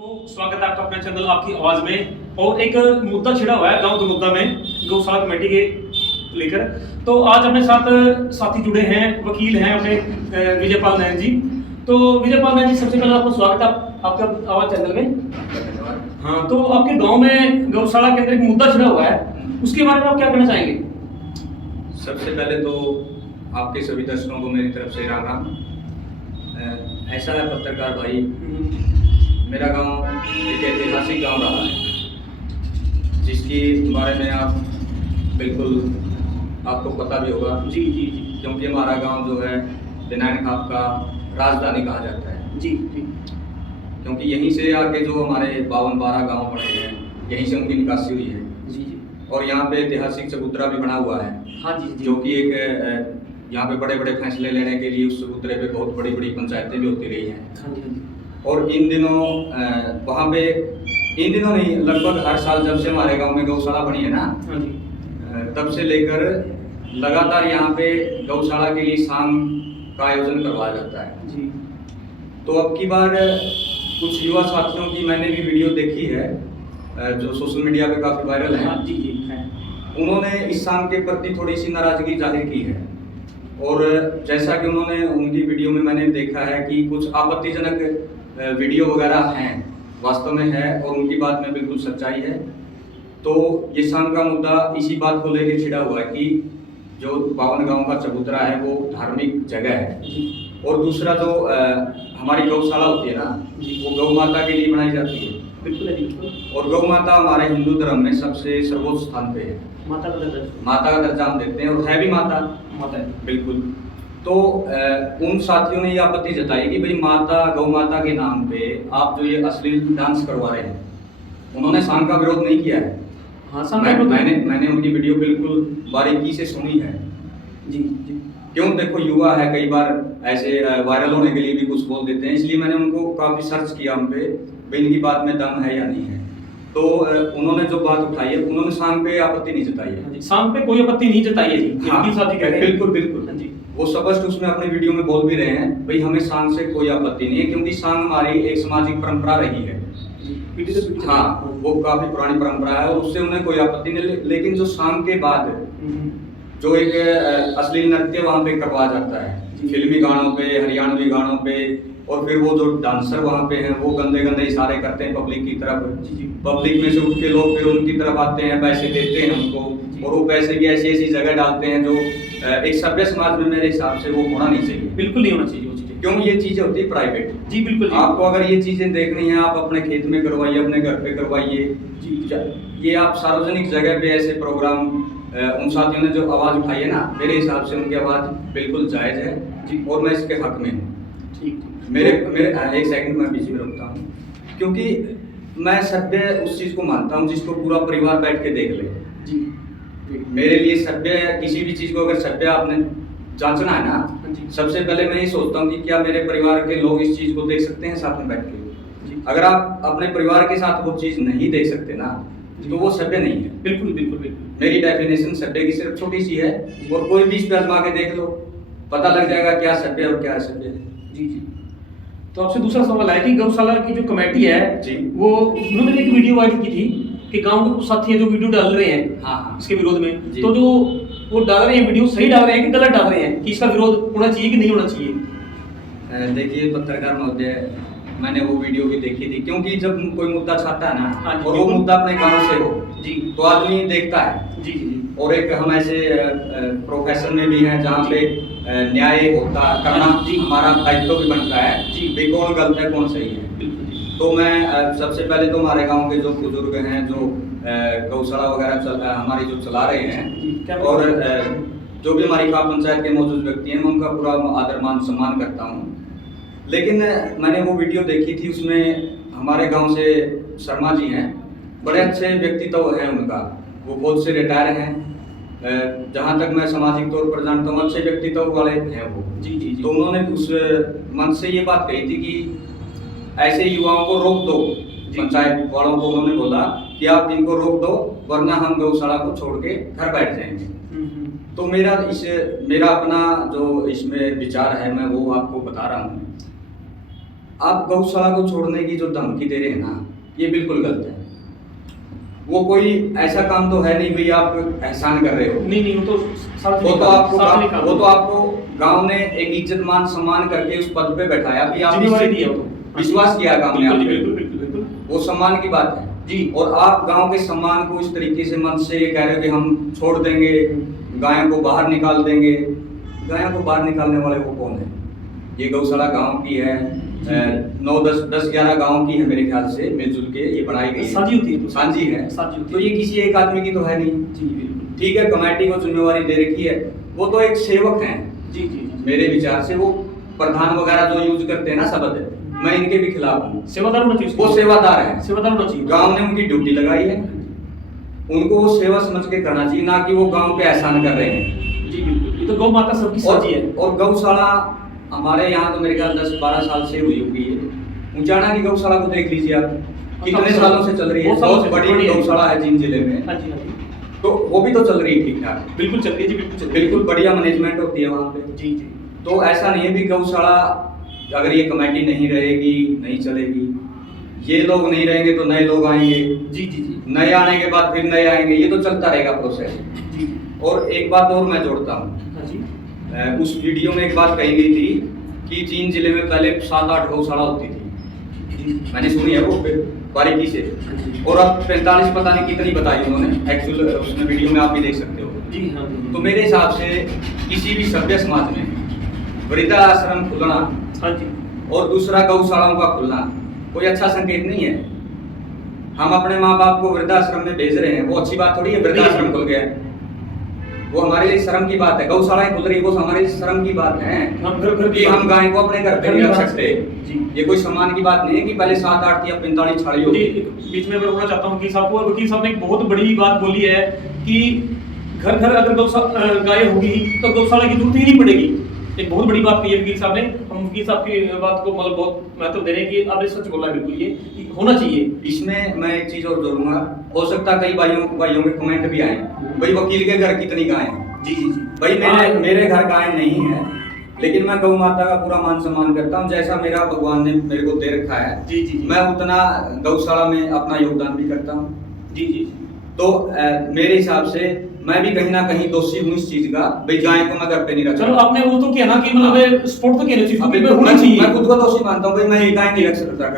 आपको स्वागत है आपका अपने चैनल आपकी आवाज में। और एक मुद्दा छिड़ा हुआ है गांव दुमुद्दा में गौशाला कमेटी के लेकर। तो आज अपने साथ साथी जुड़े हैं, वकील हैं अपने विजयपाल नैन जी। तो विजयपाल नैन जी, सबसे पहले आपको स्वागत है आपका आवाज चैनल में। हाँ, तो आपके गांव में गौशाला के अंदर एक मुद्दा छिड़ा हुआ है, उसके बारे में आप क्या कहना चाहेंगे? सबसे पहले तो आपके सभी दर्शकों को मेरी तरफ से राम राम। ऐसा है पत्रकार भाई, मेरा गांव एक ऐतिहासिक गांव रहा है जिसके बारे में आप बिल्कुल आपको पता भी होगा। जी जी जी। क्योंकि हमारा गांव जो है दिनायन खाप का राजधानी कहा जाता है। जी जी। क्योंकि यहीं से आके जो हमारे 52-12 गांव बने हैं, यहीं से उनकी निकासी हुई है। जी जी। और यहाँ पे ऐतिहासिक चबूतरा भी बना हुआ है। हाँ जी जी। जो कि एक यहाँ पे बड़े बड़े फैसले लेने के लिए उस चबूतरे पे बहुत बड़ी बड़ी पंचायतें भी होती रही हैं। हाँ जी हाँ जी। और इन दिनों वहाँ पे, इन दिनों नहीं, लगभग हर साल जब से हमारे गांव में गौशाला बनी है ना, हाँ जी। तब से लेकर लगातार यहाँ पे गौशाला के लिए शाम का आयोजन करवाया जाता है। जी। तो अब की बार कुछ युवा साथियों की मैंने भी वीडियो देखी है जो सोशल मीडिया पे काफी वायरल है। हाँ जी जी है। उन्होंने इस शाम के प्रति थोड़ी सी नाराजगी जाहिर की है। और जैसा कि उन्होंने उनकी वीडियो में मैंने देखा है कि कुछ आपत्तिजनक वीडियो वगैरह हैं, वास्तव में है, और उनकी बात में बिल्कुल सच्चाई है। तो ये शाम का मुद्दा इसी बात को लेकर छिड़ा हुआ है कि जो 52 गांव का चबूतरा है वो धार्मिक जगह है। और दूसरा जो हमारी गौशाला होती है ना, वो गौ माता के लिए बनाई जाती है। बिल्कुल है, बिल्कुल। और गौ माता हमारे हिंदू धर्म में सबसे सर्वोच्च स्थान पे है। माता का दर्जा। माता का दर्जा हम देते हैं, और है भी माता। माता है। बिल्कुल। तो उन साथियों ने ये आपत्ति जताई कि भाई माता, गौ माता के नाम पे आप जो ये अश्लील डांस करवा रहे हैं। उन्होंने शाम का विरोध नहीं किया है। हाँ, शाम का मैंने उनकी वीडियो बिल्कुल बारीकी से सुनी है। जी जी। क्यों, देखो युवा है, कई बार ऐसे वायरल होने के लिए भी कुछ बोल देते हैं, इसलिए मैंने उनको काफी सर्च किया उन पे, भाई इनकी बात में दम है या नहीं है। तो उन्होंने जो बात उठाई है, उन्होंने शाम पे आपत्ति नहीं जताई है। शाम पे कोई आपत्ति नहीं जताई है जी। हाँ, साथी कह रहे हैं। बिल्कुल बिल्कुल। हाँ जी। वो स्पष्ट उसमें अपनी वीडियो में बोल भी रहे हैं, भाई हमें शाम से कोई आपत्ति नहीं है, क्योंकि शाम हमारी एक सामाजिक परंपरा रही है। हाँ, वो काफी पुरानी परंपरा है, और उससे उन्हें कोई आपत्ति नहीं। लेकिन जो शाम के बाद जो एक अश्लील नृत्य वहाँ पे करवाया जाता है, फिल्मी गानों पे, हरियाणवी गानों पे, और फिर वो जो डांसर वहाँ पे हैं वो गंदे गंदे इशारे करते हैं पब्लिक की तरफ। पब्लिक में से उठ के लोग फिर उनकी तरफ आते हैं, पैसे देते हैं उनको, और वो पैसे भी ऐसी ऐसी जगह डालते हैं जो एक सभ्य समाज में मेरे हिसाब से वो होना नहीं चाहिए। बिल्कुल नहीं होना चाहिए वो चीजें। क्यों, ये चीजें होती है प्राइवेट। जी बिल्कुल। आपको अगर ये चीजें देखनी है, आप अपने खेत में करवाइए, अपने घर पे करवाइए। ये आप सार्वजनिक जगह पे ऐसे प्रोग्राम, उन साथियों ने जो आवाज उठाई है ना, मेरे हिसाब से उनकी आवाज बिल्कुल जायज है जी, और मैं इसके हक में हूँ। ठीक। मेरे एक सेकंड में बीच में रुकता हूँ, क्योंकि मैं सभ्य उस चीज को मानता हूँ जिसको पूरा परिवार बैठ के देख ले जी। मेरे लिए सभ्य, किसी भी चीज को अगर सभ्य आपने जांचना है ना, सबसे पहले मैं ये सोचता हूँ कि क्या मेरे परिवार के लोग इस चीज को देख सकते हैं साथ में बैठ के। अगर आप अपने परिवार के साथ वो चीज नहीं देख सकते ना, तो वो सभ्य नहीं है। बिल्कुल बिल्कुल बिल्कुल। मेरी मेरी डेफिनेशन सभ्य की सिर्फ छोटी सी है, और कोई भी इस पे आजमा के देख लो, पता लग जाएगा क्या सभ्य और क्या असभ्य है। जी जी। तो आपसे दूसरा सवाल है कि गौशाला की जो कमेटी है जी, वो उन्होंने एक वीडियो वायरल की थी कि गांव के कुछ साथी हैं जो वीडियो डाल रहे हैं। हाँ, इसके विरोध में। जी। तो जो वो डाल रहे हैं वीडियो, सही डाल रहे हैं कि गलत डाल रहे हैं, कि इसका विरोध होना चाहिए कि नहीं होना चाहिए? देखिए पत्रकार महोदय, मैंने वो वीडियो भी देखी थी, क्योंकि जब कोई मुद्दा छाता है ना, हाँ, और वो मुद्दा अपने गांव से हो जी, तो आदमी देखता है। जी जी। और एक हम ऐसे प्रोफेशन में भी हैं जहाँ पे न्याय होता करना जी, हमारा दायित्व भी बनता है जी, भाई कौन गलत है कौन सही है। तो मैं सबसे पहले तो हमारे गांव के जो बुजुर्ग हैं, जो गौशाला वगैरह हमारी जो चला रहे हैं, और जो भी हमारी खाप पंचायत के मौजूद व्यक्ति हैं, मैं उनका पूरा आदर मान सम्मान करता हूँ। लेकिन मैंने वो वीडियो देखी थी, उसमें हमारे गांव से शर्मा जी हैं, बड़े अच्छे व्यक्तित्व है उनका, वो बहुत से रिटायर हैं, जहाँ तक मैं सामाजिक तौर पर जानता हूँ अच्छे व्यक्तित्व वाले हैं वो। जी जी। तो उन्होंने उस मंच से ये बात कही थी कि ऐसे युवाओं को रोक दो, पंचायत वालों को उन्होंने बोला कि आप इनको रोक दो, वरना हम गौशाला को छोड़ के घर बैठ जाएंगे। तो मेरा अपना जो इसमें विचार है, मैं वो आपको बता रहा हूँ। आप गौशाला को छोड़ने की जो धमकी दे रहे हैं ना, ये बिल्कुल गलत है। वो कोई ऐसा काम तो है नहीं भाई आप एहसान कर रहे हो। नहीं वो तो वो तो आपको गांव ने एक इज्जत मान सम्मान करके उस पद पे बैठाया कि आप विश्वास किया गांव ने आप पे, वो सम्मान की बात है जी। और आप गांव के सम्मान को इस तरीके से मन से ये कह रहे हो कि हम छोड़ देंगे, गायों को बाहर निकाल देंगे। गायों को बाहर निकालने वाले वो कौन है? ये गौशाला गांव की है, 9-10-11 गांव की है मेरे ख्याल से, मिलजुल के ये बनाई गई साझी होती है, साझी है। तो ये किसी एक आदमी की तो है नहीं। ठीक है, कमेटी को जिम्मेवारी दे रखी है, वो तो एक सेवक हैं जी। मेरे विचार से वो प्रधान वगैरह जो यूज करते हैं ना शब्द, मैं इनके भी खिलाफ हूँ। सेवादार होना चाहिए, वो सेवादार है, सेवादार होना चाहिए। गांव ने उनकी ड्यूटी लगाई है, उनको वो सेवा समझ के करना चाहिए, ना कि वो गांव पे एहसान कर रहे हैं जी। बिल्कुल, ये तो गौ माता सबकी साझी है। और गौशाला हमारे यहाँ तो मेरे ख्याल 10-12 साल से हुई होगी है। ऊंचाना की गौशाला को देख लीजिए आप, कितने सालों से चल रही है, बहुत बड़ी गौशाला है जींद जिले में। हाँ जी। तो वो भी तो चल रही है ठीक ठाक, बिल्कुल चल रही है जी, बिल्कुल बढ़िया मैनेजमेंट होती है वहाँ पे जी। तो ऐसा नहीं है भी गौशाला अगर ये कमेटी नहीं रहेगी नहीं चलेगी, ये लोग नहीं रहेंगे तो नए लोग आएंगे जी। नए आने के बाद फिर नए आएंगे, ये तो चलता रहेगा प्रोसेस जी। और एक बात और मैं जोड़ता हूँ, उस वीडियो में एक बात कही गई थी कि जींद जिले में पहले 7-8 गौशाला होती थी, मैंने सुनी है वो बारीकी से, और अब 45 पता नहीं कितनी बताई उन्होंने, एक्चुअल उसमें वीडियो में आप भी देख सकते हो जी। हाँ। तो मेरे हिसाब से किसी भी सभ्य समाज में वृद्धाश्रम खुलना हाँ जी और दूसरा गौशालाओं का खुलना कोई अच्छा संकेत नहीं है। हम अपने माँ बाप को वृद्धाश्रम में भेज रहे हैं, वो अच्छी बात थोड़ी है वृद्धाश्रम खुल गया, वो हमारे लिए शर्म की बात है। गौशालाएं खुल रही है वो हमारे लिए शर्म की बात है कि हम गाय को अपने घर पे नहीं रख सकते। ये कोई सम्मान की बात नहीं है कि पहले 7-8 या 45 छाड़ी होगी। बीच में मैं बोलना चाहता हूँ वकील साहब को, वकील साहब ने एक बहुत बड़ी बात बोली है कि घर घर अगर गाय होगी तो गौशाला की जरूरत ही नहीं पड़ेगी। एक बहुत बड़ी बात कही है वकील साहब ने, हम वकील साहब की बात को मतलब बहुत महत्व दे रहे हैं कि आपने सच बोला है बिल्कुल, ये कि होना चाहिए। इसमें मैं एक चीज और जोड़ूंगा, हो सकता है कई भाइयों के कमेंट भी आए, भाई वकील के घर कितनी गाय हैं। जी भाई मेरे घर गाय नहीं है, लेकिन मैं गौ माता का पूरा मान सम्मान करता हूँ, जैसा मेरा भगवान ने मेरे को दे रखा है जी। मैं उतना गौशाला में अपना योगदान भी करता हूँ जी। तो मेरे हिसाब से मैं भी कहीं ना कहीं दोषी हूँ इस चीज का, भाई गाय को मैं घर पे नहीं रखता। चलो आपने वो तो किया ना कि मतलब स्पोर्ट तो कहना चाहिए, मैं खुद को दोषी मानता हूँ भाई मैं ये गाय नहीं रख सकता।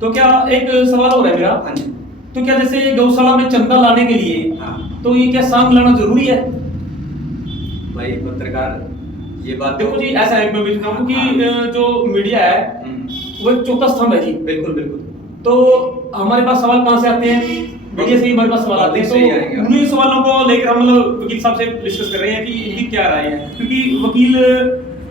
तो क्या एक सवाल हो रहा है मेरा, तो क्या जैसे गौशाला में चंदा लाने के लिए तो ये क्या सांग लाना जरूरी है? भाई पत्रकार ये बात देखो जी ऐसा है, मैं कहता हूँ कि जो मीडिया है वो एक चौथा स्तंभ है जी। बिल्कुल। तो हमारे पास सवाल कहाँ से आते हैं? मीडिया से ही हमारे पास सवाल आते हैं, तो उन्हीं सवालों को लेकर हम मतलब वकील साहब से डिस्कस कर रहे हैं कि इनकी क्या राय है, क्योंकि वकील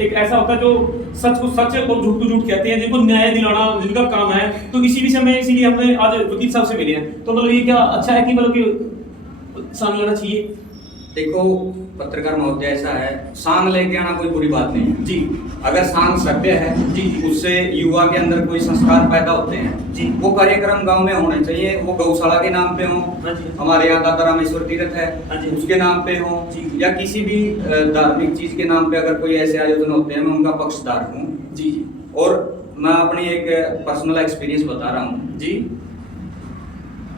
एक ऐसा होता है जो सच को सच और झूठ को झूठ कहते हैं, जिनको न्याय दिलाना जिनका काम है। तो इसी विषय में इसीलिए हमने आज वकील साहब से मिले हैं। तो मतलब ये क्या अच्छा है कि मतलब कि सांग लेना चाहिए? देखो पत्रकार महोदय, ऐसा है सांग लेके आना कोई बुरी बात नहीं है जी। अगर सांग सभ्य है जी, उससे युवा के अंदर कोई संस्कार पैदा होते हैं जी, वो कार्यक्रम गांव में होने चाहिए। वो गौशाला के नाम पे हो, हमारे यहाँ दादा रामेश्वर तीर्थ है उसके नाम पे हो, या किसी भी धार्मिक चीज के नाम पे अगर कोई ऐसे आयोजन होते हैं, मैं उनका पक्षधार हूँ जी। और मैं अपनी एक पर्सनल एक्सपीरियंस बता रहा हूँ जी।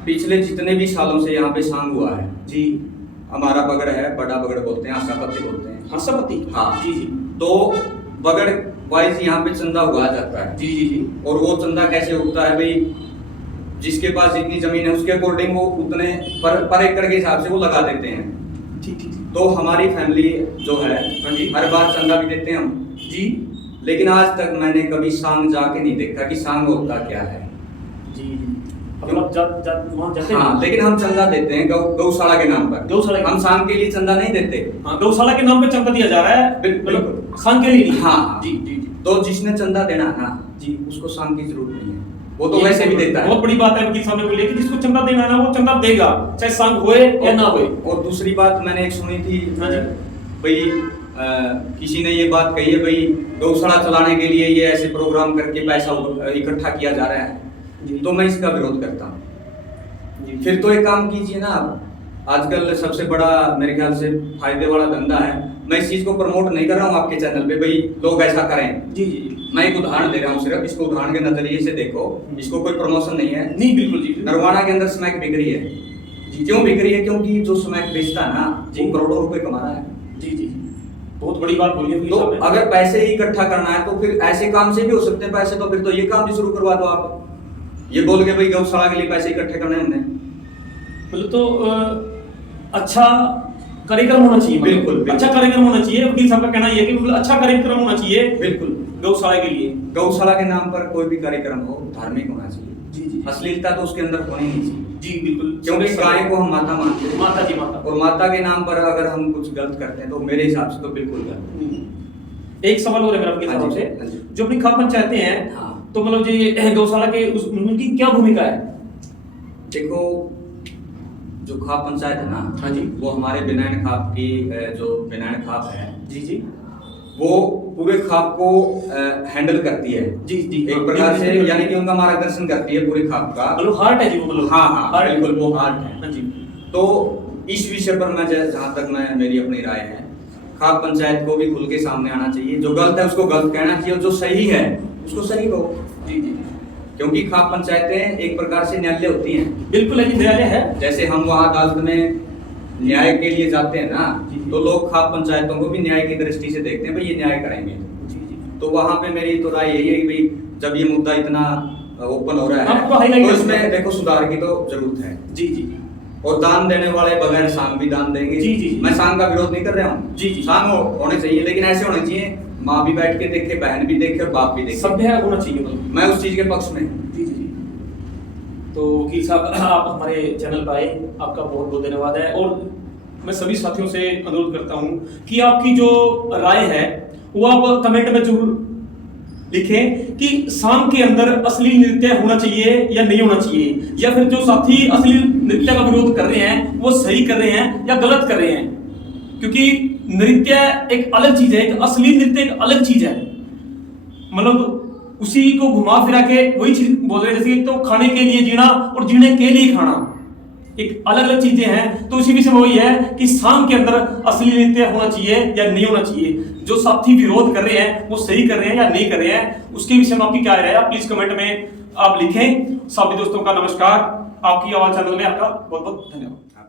पिछले जितने भी सालों से यहाँ पे सांग हुआ है जी, हमारा बगड़ है, बड़ा बगड़ बोलते हैं, आशापति बोलते हैं, आशापति हाँ जी। तो बगड़ वाइज यहाँ पे चंदा उगाया जाता है जी। और वो चंदा कैसे उगता है भाई, जिसके पास जितनी जमीन है उसके अकॉर्डिंग वो उतने पर एकड़ के हिसाब से वो लगा देते हैं। ठीक। तो हमारी फैमिली जो है हर बार चंदा भी देते हैं हम जी, लेकिन आज तक मैंने कभी सांग जाके नहीं देखा कि सांग होता क्या है जी। हाँ, लेकिन हम चंदा देते हैं गौशाला के नाम पर। गौशाला हम सांग के लिए चंदा नहीं देते। हाँ, गौशाला के नाम पे चंदा दिया जा रहा है, बिल्कुल सांग के लिए नहीं। हाँ जी। तो जिसने चंदा देना है ना जी, उसको सांग की जरूरत नहीं है, वो तो वैसे भी देता है। बहुत बड़ी बात है वकील साहब ने बोली कि जिसको चंदा देना है ना वो चंदा देगा, चाहे सांग होए या ना होए। और दूसरी बात मैंने एक सुनी थी भाई, किसी ने ये बात कही है भाई गौशाला चलाने के लिए ये ऐसे प्रोग्राम करके पैसा इकट्ठा किया जा रहा है, तो मैं इसका विरोध करता हूँ। फिर तो एक काम कीजिए ना, आप आजकल सबसे बड़ा मेरे ख्याल से फायदे वाला धंधा है, मैं इस चीज को प्रमोट नहीं कर रहा हूँ आपके चैनल पे भाई लोग ऐसा करें जी। मैं एक उदाहरण दे रहा हूँ सिर्फ, इसको उदाहरण के नजरिए से देखो, इसको कोई प्रमोशन नहीं है। नहीं बिल्कुल जी। नरवाना के अंदर स्मैक बिक रही है जी। क्यों बिक रही है? क्योंकि जो स्मैक बेचता है ना, वो करोड़ों रुपए कमा रहा है जी जी। बहुत बड़ी बात बोली है। तो अगर पैसे ही इकट्ठा करना है तो फिर ऐसे काम से भी हो सकते हैं पैसे, तो फिर तो ये काम भी शुरू करवा दो आप, ये बोल के भाई गौशाला के लिए पैसे इकट्ठे करने हमने। मतलब तो अच्छा कार्यक्रम होना चाहिए। बिल्कुल अच्छा कार्यक्रम होना चाहिए। वकील साहब का कहना यह है कि मतलब अच्छा कार्यक्रम होना चाहिए बिल्कुल गौशाला के लिए। गौशाला के नाम पर कोई भी कार्यक्रम हो धार्मिक होना चाहिए जी जी। अश्लीलता तो उसके अंदर होनी नहीं चाहिए जी बिल्कुल, क्योंकि गाय को हम माता मानते हैं। माता जी माता। और माता के नाम पर अगर हम कुछ गलत करते हैं तो मेरे हिसाब से तो बिल्कुल गलत। एक सवाल और है मेरा आपके हाँ हिसाब जी, से, हाँ जी। जो अपनी खाप पंचायतें हैं, हाँ। तो मतलब जी गौशाला के उनकी क्या भूमिका है? देखो, जो खाप पंचायत है ना, हाँ जी, वो हमारे बिनाइन खाप की जो बिनाइन खाप है जी जी, वो पूरे खाप को हैंडल करती है जी जी, एक प्रकार से, यानी कि उनका मार्गदर्शन करती है पूरे खाप का। मतलब हार्ट है जी वो, मतलब हाँ हाँ बिल्कुल, वो हार्ट है। हाँ जी। तो इस विषय पर मैं जहाँ तक मैं मेरी अपनी राय है, खाप पंचायत को भी खुल के सामने आना चाहिए। जो गलत है उसको गलत कहना चाहिए, और जो सही है उसको सही कहो जी जी। क्योंकि खाप पंचायतें एक प्रकार से न्यायालय होती हैं। बिल्कुल है जी, न्यायालय है। जैसे हम वहाँ अदालत में न्याय के लिए जाते हैं ना, जी, जी। तो लोग खाप पंचायतों को भी न्याय की दृष्टि से देखते हैं, भाई ये न्याय करेंगे। जी जी। तो वहाँ पे मेरी तो राय यही है कि भाई जब ये मुद्दा इतना ओपन हो रहा आपको है highlight तो करना इसमें है। देखो सुधार की तो जरूरत है। जी जी। और दान देने वाले बगैर सांग भी दान देंगे। जी, जी, जी। मैं सांग का विरोध नहीं कर रहा हूँ, जी, जी। सांग होने चाहिए, लेकिन ऐसे होने चाहिए माँ भी बैठ के देखे, बहन भी देखे और बाप भी देखे। सभ्य होना चाहिए मतलब। मैं उस चीज के पक्ष में। जी जी जी। तो वकील साहब, आप हमारे चैनल पर आए, आपका बहुत बहुत धन्यवाद है। और मैं सभी साथियों से अनुरोध करता हूं कि आपकी जो राय है वो आप कमेंट में जरूर लिखें कि सांग के अंदर असली नृत्य होना चाहिए या नहीं होना चाहिए, या फिर जो साथी असली नृत्य का विरोध कर रहे हैं वो सही कर रहे हैं या गलत कर रहे हैं। क्योंकि नृत्य एक अलग चीज है, एक असली नृत्य एक अलग चीज है। मतलब उसी को घुमा फिरा के वही चीज बोल रहे हैं, जैसे तो खाने के लिए जीना और जीने के लिए खाना एक अलग अलग चीजें हैं। तो उसी विषय में वही है कि सांग के अंदर असली नृत्य होना चाहिए या नहीं होना चाहिए। जो साथी विरोध कर रहे हैं वो सही कर रहे हैं या नहीं कर रहे हैं, उसके विषय में आपकी क्या राय है, प्लीज कमेंट में आप लिखें। सभी दोस्तों का नमस्कार, आपकी आवाज चैनल में आपका बहुत बहुत धन्यवाद।